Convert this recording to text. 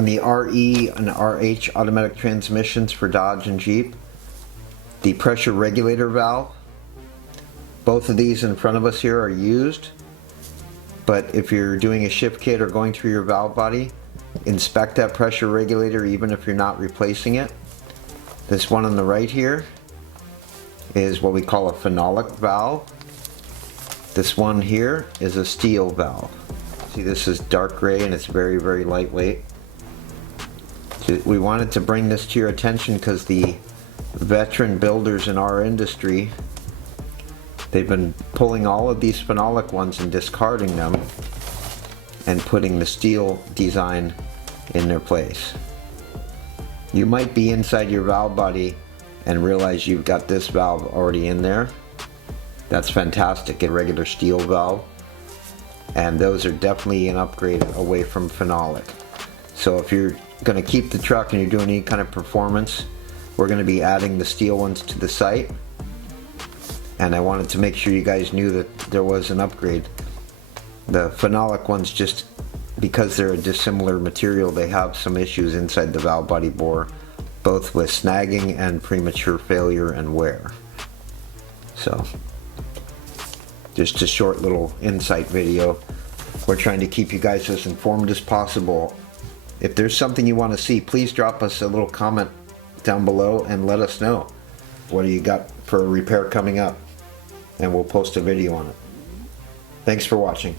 On the RE and RH automatic transmissions for Dodge and Jeep, the pressure regulator valve, both of these in front of us here are used, but if you're doing a shift kit or going through your valve body, inspect that pressure regulator even if you're not replacing it. This one on the right here is what we call a phenolic valve. This one here is a steel valve. See, this is dark gray and it's very, very lightweight. We wanted to bring this to your attention because the veteran builders in our industry, they've been pulling all of these phenolic ones and discarding them and putting the steel design in their place. You might be inside your valve body and realize you've got this valve already in there. That's fantastic, a regular steel valve. And those are definitely an upgrade away from phenolic. So if you're going to keep the truck and you're doing any kind of performance, we're going to be adding the steel ones to the site. And I wanted to make sure you guys knew that there was an upgrade. The phenolic ones, just because they're a dissimilar material, they have some issues inside the valve body bore, both with snagging and premature failure and wear. So, just a short little insight video. We're trying to keep you guys as informed as possible. If there's something you want to see, please drop us a little comment down below and let us know. What do you got for a repair coming up? And we'll post a video on it. Thanks for watching.